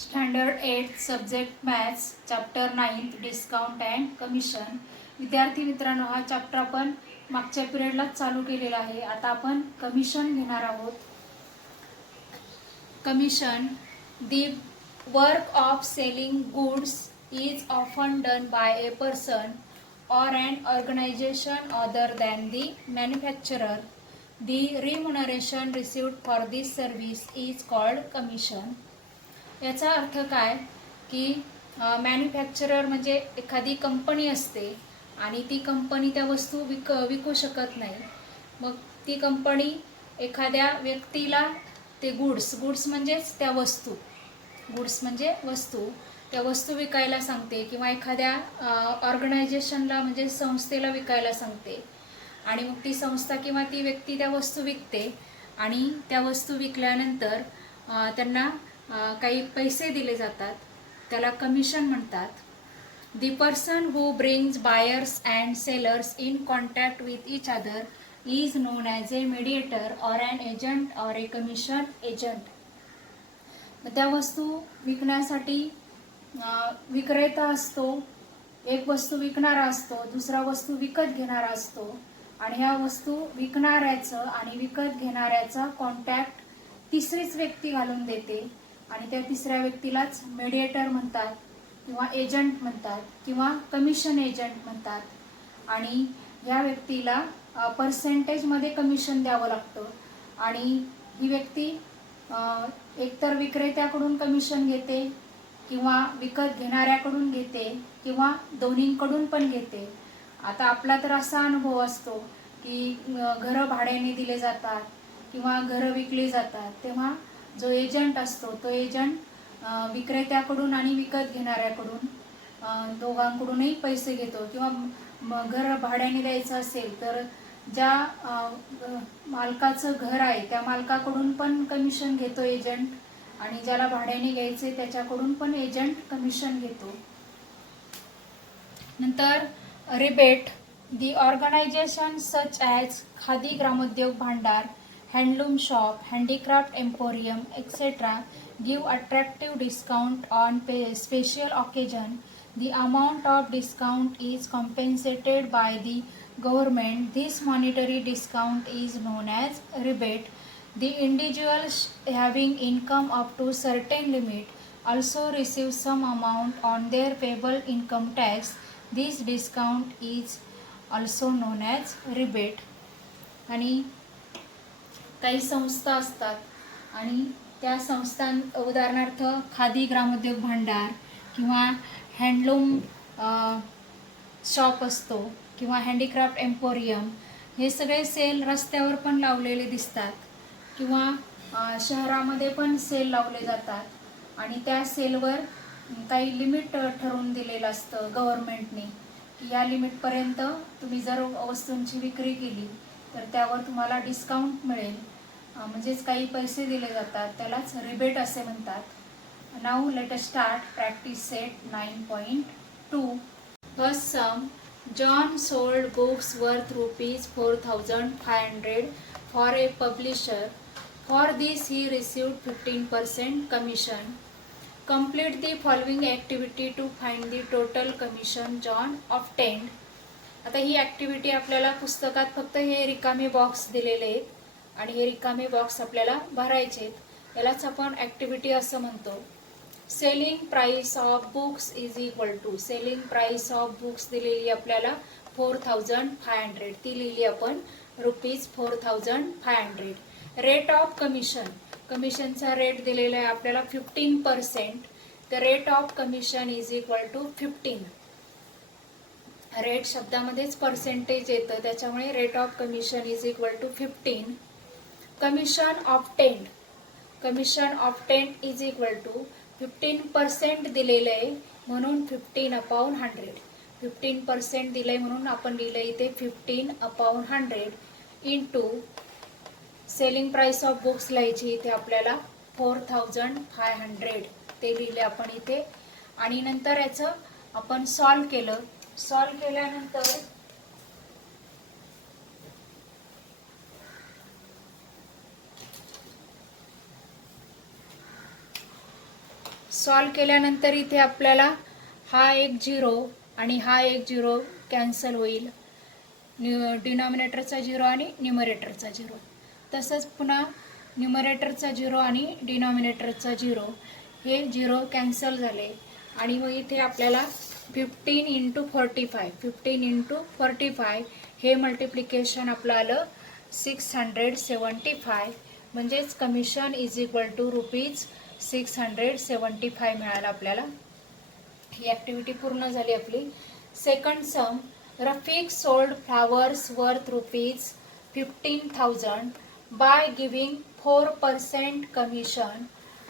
Standard 8 subject maths chapter 9 discount and commission. विद्यार्थी मित्रांनो, हा चॅप्टर आपण मागच्या पिरियडलाच चालू केलेला आहे. आता आपण कमिशन घेणार आहोत. Commission. The work of selling goods is often done by a person or an organization other than the manufacturer. The remuneration received for this service is called commission. याचा अर्थ काय की मॅन्युफॅक्चरर म्हणजे एखादी कंपनी असते आणि ती कंपनी त्या वस्तू विकू शकत नाही. मग ती कंपनी एखाद्या व्यक्तीला ते गुड्स म्हणजेच त्या वस्तू, गुड्स म्हणजे वस्तू, त्या वस्तू विकायला सांगते किंवा एखाद्या ऑर्गनायझेशनला म्हणजे संस्थेला विकायला सांगते. आणि मग ती संस्था किंवा ती व्यक्ती त्या वस्तू विकते आणि त्या वस्तू विकल्यानंतर त्यांना काही पैसे दिले जातात. त्याला कमिशन म्हणतात. The person who brings buyers and sellers in contact with each other is known as a mediator or an agent or a commission agent. त्या वस्तू विकण्यासाठी विक्रेता असतो, एक वस्तू विकणारा असतो, दुसरा वस्तू विकत घेणारा असतो आणि ह्या वस्तू विकणाऱ्याचं आणि विकत घेणाऱ्याचा कॉन्टॅक्ट तिसरीच व्यक्ती घालून देते आणि त्या तिसऱ्या व्यक्तीलाच मीडिएटर म्हणतात किंवा एजंट म्हणतात किंवा कमिशन एजंट म्हणतात. आणि ह्या व्यक्तीला पर्सेंटेजमध्ये कमिशन द्यावं लागतं आणि ही व्यक्ती एकतर विक्रेत्याकडून कमिशन घेते किंवा विकत घेणाऱ्याकडून घेते किंवा दोन्हींकडून पण घेते. आता आपला तर असा अनुभव असतो की घरं भाड्याने दिले जातात किंवा घरं विकली जातात, तेव्हा जो एजंट असतो तो एजंट विक्रेत्याकडून आणि विकत घेणाऱ्याकडून दोघांकडूनही पैसे घेतो. किंवा घर भाड्याने द्यायचं असेल तर ज्या मालकाचं घर आहे त्या मालकाकडून पण कमिशन घेतो एजंट आणि ज्याला भाड्याने घ्यायचे त्याच्याकडून पण एजंट कमिशन घेतो. नंतर रिबेट. दी ऑर्गनायझेशन सच ॲज खादी ग्रामोद्योग भांडार, handloom shop, handicraft emporium etcetera give attractive discount on special occasion. The amount of discount is compensated by the government. This monetary discount is known as rebate. The individuals having income up to certain limit also receive some amount on their payable income tax. This discount is also known as rebate. आणि काही संस्था असतात आणि त्या संस्थां उदाहरणार्थ खादी ग्रामोद्योग भांडार किंवा हँडलूम शॉप असतो किंवा हँडीक्राफ्ट एम्पोरियम, हे सगळे सेल रस्त्यावर पण लावलेले दिसतात किंवा शहरामध्ये पण सेल लावले जातात आणि त्या सेलवर काही लिमिट ठरवून दिलेलं असतं गव्हर्नमेंटने की या लिमिटपर्यंत तुम्ही जर वस्तूंची विक्री केली तर त्यावर तुम्हाला डिस्काउंट मिळेल, म्हणजेच काही पैसे दिले जातात, त्यालाच रिबेट असे म्हणतात. Now let us start practice set 9.2. First sum. John sold books worth rupees 4,500 for a publisher. For this he received 15% commission. Complete the following activity to find the total commission John obtained. आता ही activity आपल्याला पुस्तकात फक्त हे रिकामे box दिलेले आहेत आणि हे रिकामे बॉक्स आपल्याला भरायचे आहेत. यालाच आपण ॲक्टिव्हिटी असं म्हणतो. Selling price of books is equal to, selling price of books दिलेली आपल्याला 4,500, ती लिहिली आपण ₹4,500. रेट ऑफ कमिशन, कमिशनचा रेट दिलेला आहे आपल्याला 15%. The rate of commission is equal to 15. Rate शब्दामध्येच पर्सेंटेज येतं त्याच्यामुळे rate of commission is equal to 15. Commission obtained, commission obtained is equal to 15% दिलेलं आहे म्हणून 15/100. 15% दिलंय म्हणून आपण लिहिलं इथे 15/100 into selling price of books लिहायची इथे आपल्याला 4,500, ते लिहिले आपण इथे. आणि नंतर याचं आपण सॉल्व केलं. सॉल्व केल्यानंतर सॉल्व केल्यानंतर इथे आपल्याला हा एक झिरो आणि हा एक झिरो कॅन्सल होईल, डिनॉमिनेटरचा झिरो आणि न्यूमरेटरचा झिरो. तसंच पुन्हा न्यूमरेटरचा झिरो आणि डिनॉमिनेटरचा झिरो हे झिरो कॅन्सल झाले आणि मग इथे आपल्याला 15 हे मल्टिप्लिकेशन आपलं आलं 675. म्हणजेच कमिशन इज इक्वल टू ₹675 मिळालं आपल्याला. ही ॲक्टिव्हिटी पूर्ण झाली आपली. Second some, Rafiq sold flowers worth ₹15,000 by giving 4% commission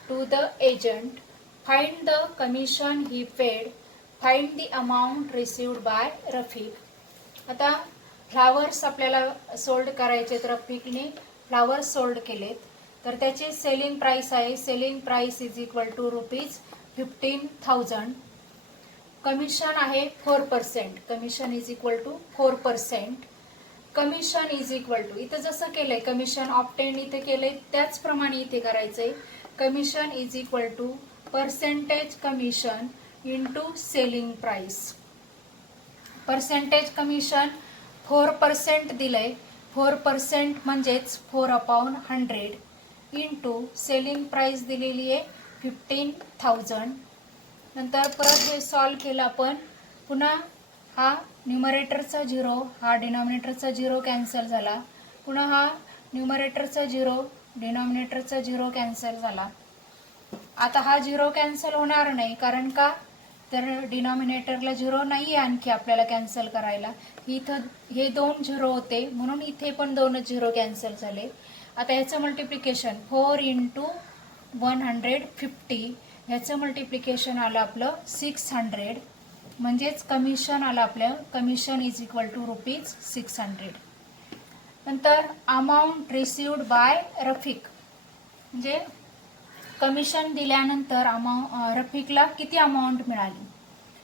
to the agent. Find the commission he paid. Find the amount received by Rafiq. आता फ्लावर्स आपल्याला सोल्ड करायचे, तर रफिकने फ्लावर्स सोल्ड केलेत, तर त्याची सेलिंग प्राइस आहे, selling price is equal to ₹15,000. Commission आहे 4%, commission is equal to 4%. Commission is equal to, इथं जसं केलंय कमिशन ऑप्टेन इथे केलंय त्याचप्रमाणे इथे करायचंय. Commission is equal to percentage commission into selling price. Percentage commission 4% दिलंय, 4% म्हणजेच 4/100 इंटू सेलिंग प्राइस दिलेली आहे 15,000. नंतर परत हे सॉल्व केलं आपण. पुन्हा हा न्यूमरेटरचा झिरो, हा डिनॉमिनेटरचा झिरो कॅन्सल झाला. पुन्हा हा न्यूमरेटरचा झिरो, डिनॉमिनेटरचा झिरो कॅन्सल झाला. आता हा झिरो कॅन्सल होणार नाही, कारण का, तर डिनॉमिनेटरला झिरो नाही आहे आणखी आपल्याला कॅन्सल करायला. इथं हे 2 झिरो होते म्हणून इथे पण 2 झिरो कॅन्सल झाले. आता ह्याचं मल्टिप्लिकेशन 4 × 150, ह्याचं मल्टिप्लिकेशन आलं आपलं 600. म्हणजेच कमिशन आलं आपलं, कमिशन इज इक्वल टू ₹600. नंतर अमाऊंट रिसिव्ड बाय रफिक, म्हणजे कमिशन दिल्यानंतर रफिकला किती अमाऊंट मिळाली.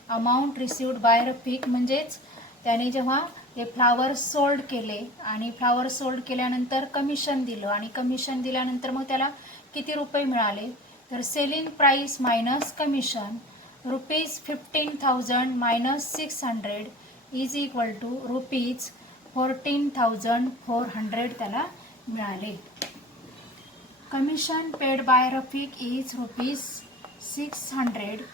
अमाऊंट रिसिव्ड बाय रफिक म्हणजेच त्याने जेव्हा हे फ्लावर्स सोल्ड केले आणि फ्लावर्स सोल्ड केल्यानंतर कमिशन दिलं आणि कमिशन दिल्यानंतर मग त्याला किती रुपये मिळाले, तर selling price minus commission ₹15,000 minus 600 is equal to ₹14,400 त्याला मिळाले. Commission paid by Rafiq is ₹600.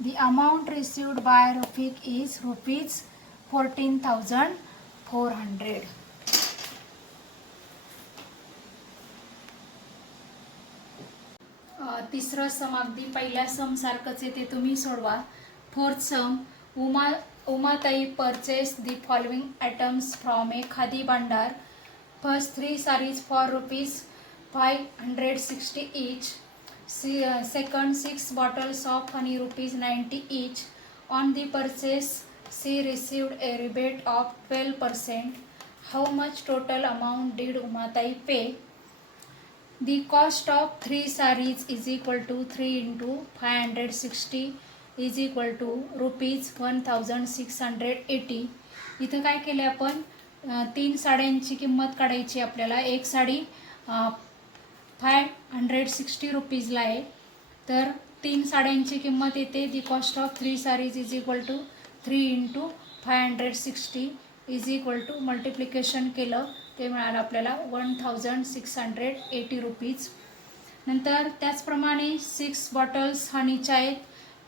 The amount received by Rafiq is ₹14,400. तिसरं सम अगदी पहिल्या सम सारखंच आहे, ते तुम्ही सोडवा. Fourth sum, Umatai purchase the following items from a Khadi Bhandar. First 3 sarees for ₹560 each. Second 6 bottles of honey ₹90 each. On the purchase she received a rebate of 12%. How much total amount did Umatai pay? The cost of 3 sarees is equal to 3 × 560 is equal to ₹1,680. इथं काय केलं आपण, 3 साड्यांची किंमत काढायची आपल्याला. एक साडी 560 रुपीजला आहे, तर 3 साड्यांची किंमत येते. The cost of 3 sarees is equal to 3 × 560 is equal to, multiplication केलं ते मिळालं आपल्याला 1,680 रुपीज. नंतर त्याचप्रमाणे 6 बॉटल्स हनीच्या आहेत,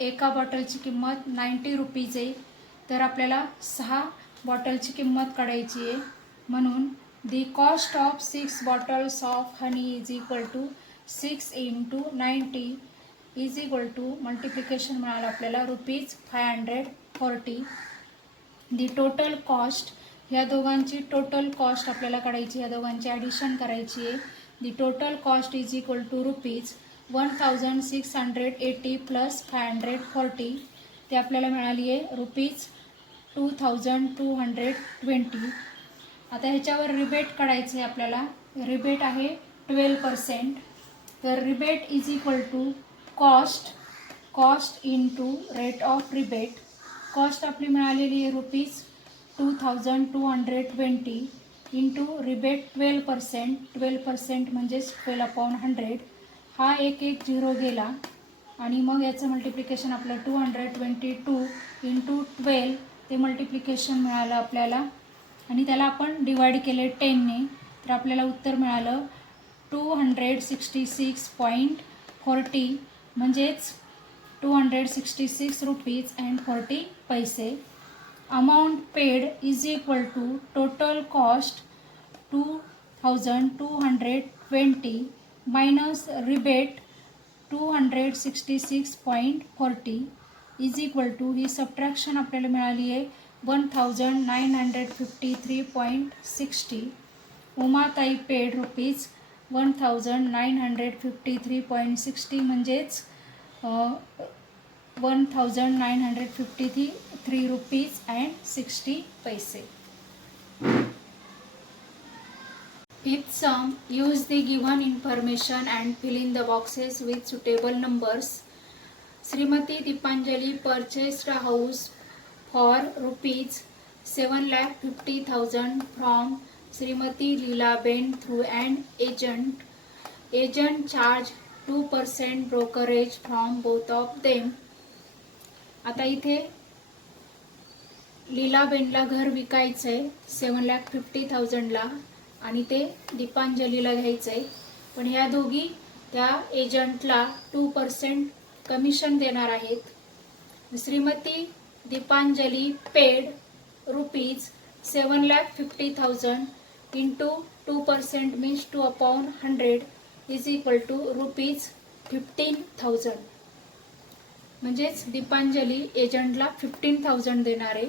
एका बॉटलची किंमत 90 रुपीज आहे, तर आपल्याला 6 बॉटलची किंमत काढायची आहे. म्हणून the cost of 6 bottles of honey is equal to 6 × 90 is equal to, multiplication मिळालं आपल्याला ₹540. दी टोटल कॉस्ट, ह्या दोघांची टोटल कॉस्ट आपल्याला काढायची, ह्या दोघांची ॲडिशन करायची आहे. The total cost is equal to ₹1,680 plus 540, ते आपल्याला मिळाली आहे ₹2,220. आता ह्याच्यावर रिबेट काढायचं आहे आपल्याला. रिबेट आहे 12%, तर rebate is equal to cost into rate of rebate. Cost आपली मिळालेली आहे ₹2,220 इंटू रिबेट 12%, 12% म्हणजेच 12/100. हा एक झिरो गेला, आणि मग याचं मल्टिप्लिकेशन आपलं 222 इंटू 12 ते मल्टिप्लिकेशन मिळालं आपल्याला आणि त्याला आपण डिवाइड केले 10ने, तर आपल्याला उत्तर मिळालं 266.40 म्हणजेच 266 रुपीज अँड 40 पैसे. Amount paid is equal to total cost 2220 minus rebate 266.40 is equal to, ही सबट्रॅक्शन आपल्याला मिळाली आहे 1953.60. उमाताई पेड रुपीज 1953.60 म्हणजेच 1953 रुपीज अँड 60 पैसे. Fifth sum, use the given information and fill in the boxes with suitable numbers. Srimati Dipanjali purchased a house for rupees 7,50,000 from Srimati Leelaben through an agent. Agent charged 2% brokerage from both of them. आता इथे लीलाबेनला घर विकायचं आहे 7,50,000ला आणि ते दीपांजलीला घ्यायचं आहे. पण ह्या दोघी त्या एजंटला 2% कमिशन देणार आहेत. Shrimati Deepanjali paid rupees 7,50,000 into 2% means 2/100 is equal to rupees 15,000. म्हणजेच दीपांजली एजंटला 15,000 देणार आहे.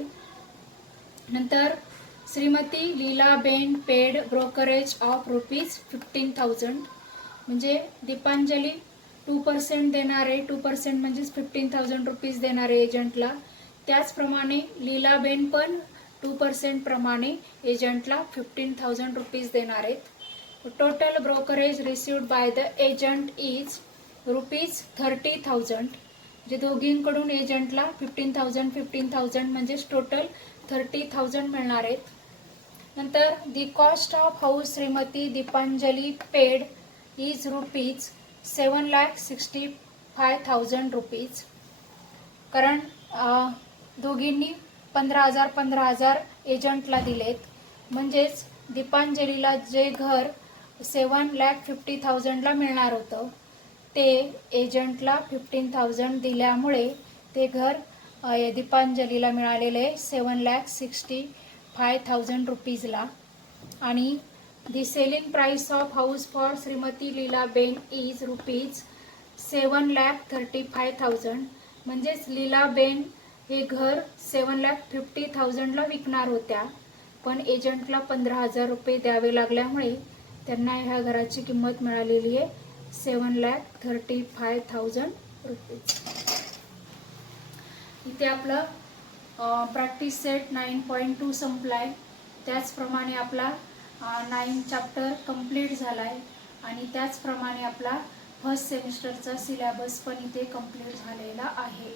नंतर Shrimati Leelaben paid brokerage of rupees 15,000 म्हणजे दीपांजली 2% देणार आहे. 2% म्हणजेच 15,000 रुपीज देणार आहे एजंटला. त्याचप्रमाणे लीलाबेन पण 2% प्रमाणे एजंटला 15,000 रुपीज देणार आहेत. Total brokerage received by the agent is rupees 30,000. जे दोघींकडून एजंटला 15,000 म्हणजेच टोटल 30,000 मिळणार आहेत. नंतर दी cost of house Shrimati Deepanjali paid is rupees 7,65,000 rupees. कारण दोघींनी 15,000 एजंटला दिलेत. म्हणजेच दीपांजलीला जे घर 7,50,000ला मिळणार होतं ते एजंटला 15,000 दिल्यामुळे ते घर दीपांजलीला मिळालेले 7,65,000 रुपीजला. आणि the selling price of house for Shrimati Leelaben is rupees 7,35,000. म्हणजेच लीलाबेन हे घर 7,50,000ला विकणार होत्या, पण एजंटला 15,000 रुपये द्यावे लागल्यामुळे त्यांना ह्या घराची किंमत मिळालेली आहे 7,35,000 रुपीज. इथे आपलं प्रॅक्टिस सेट 9.2 संपलाय. त्याचप्रमाणे आपला 9 चॅप्टर कंप्लीट झालाय आणि त्याचप्रमाणे आपला फर्स्ट सेमिस्टरचा सिलेबस पण इथे कंप्लीट झालेला आहे.